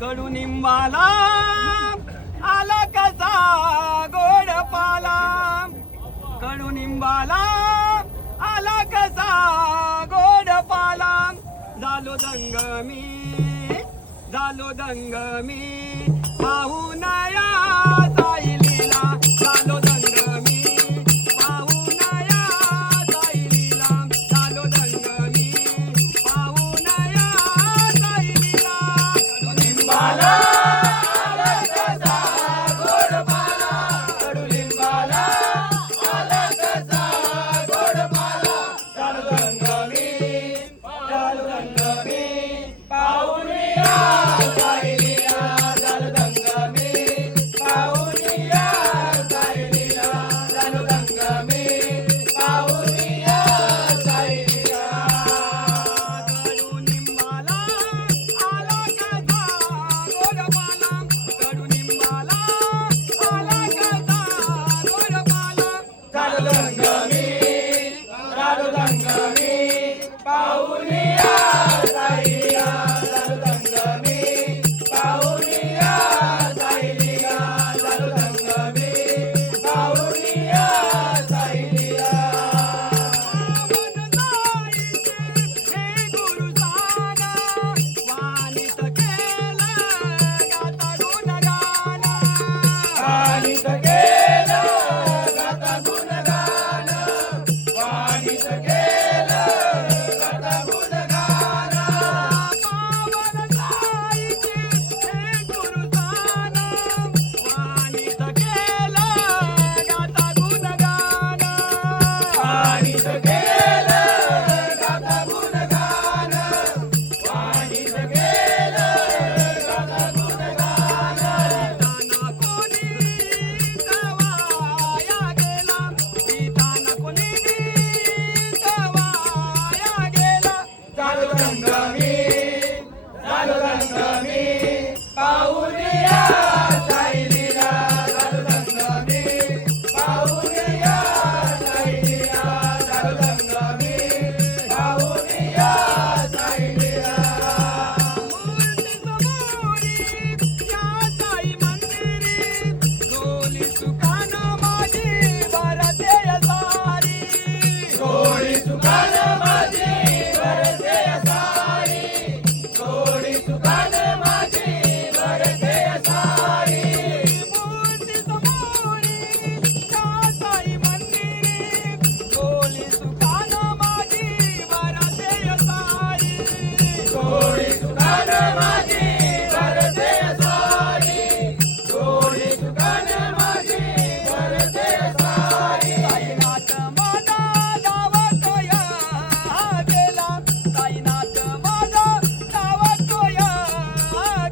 कडुनिंबाला आला कसा गोड पाला, कडुनिंबाला आला कसा गोड पाला. झालो दंग मी पाहून या साईलीला, झालो दंग मी पाहून या साईलीला, झालो दंग मी पाहून या साईलीला. कडुलिंबाला आला कसा गोड पाला, कडुलिंबाला आला कसा गोड पाला. झालो दंग मी पाहून या साईलीला, झालो दंग मी पाहून या साईलीला, झालो दंग मी पाहून या साईलीला. कडुनिंबाला आला कसा गोड पाला, कडुनिंबाला आला कसा गोड पाला. झालो दंग मी पाहून या साईलीला, झालो दंग मी पाहून या साईलीला, झालो दंग मी पाहून या साईलीला. पावन साईचे हे गुरुसाना, वाणीत केलं गाता गुणगान, वाणीत केलं गाता गुणगान, वाणीत केलं गाता गुणगान. पावन साईचे हे गुरुसाना, वाणीत केलं गाता गुणगान, वाणीत केलं गाता गुणगान, वाणीत केलं गाता गुणगान. गीताना कोणी गवाया गेला, गीताना कोणी गवाया गेला. झालो दंग मी पाहून या साईलीला, झालो दंग मी पाहून या साईलीला, झालो दंग मी पाहून या साईलीला. मूर्ती समोरी या साई मंदिरी, डोली सुखान माझी भरते सारी, डोली सुखान माझी भरते सारी, डोली सुखान माझी भरते सारी. मूर्ती समोरी या साई मंदिरी, डोली सुखान माझी भरते सारी, डोली सुखान माझी भरते सारी, डोली सुखान माझी भरते सारी. साईनाथ माझा धावतोय गेला, साईनाथ माझा धावतोय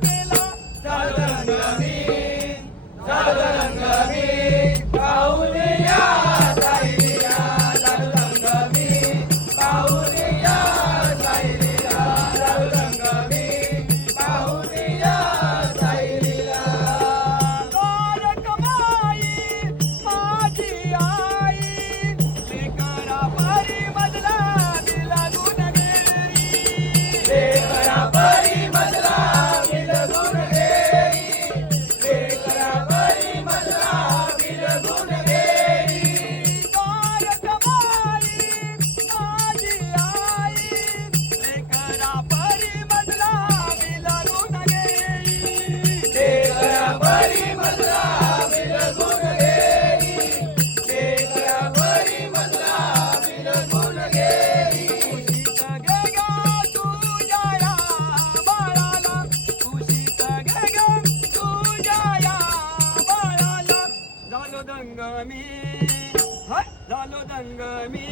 गेला. झालो दंग मी पाहून या साईलीला, झालो दंग मी पाहून या साईलीला, झालो दंग मी पाहून या साईलीला. द्वारकमाई माझी आई, लेकरा परी मधला बिलगून गेली, लेकरा परी मधला बिलगून गेली, लेकरा परी मधला बिलगून गेली. द्वारकमाई माझी आई, लेकरा परी मधला बिलगून गेली, लेकरा परी मधला बिलगून गेली, लेकरा परी मधला बिलगून गेली. खुशीत घे ग तुझ्या या बाळाला, खुशीत घे ग तुझ्या या बाळाला. झालो दंग मी, झालो दंग मी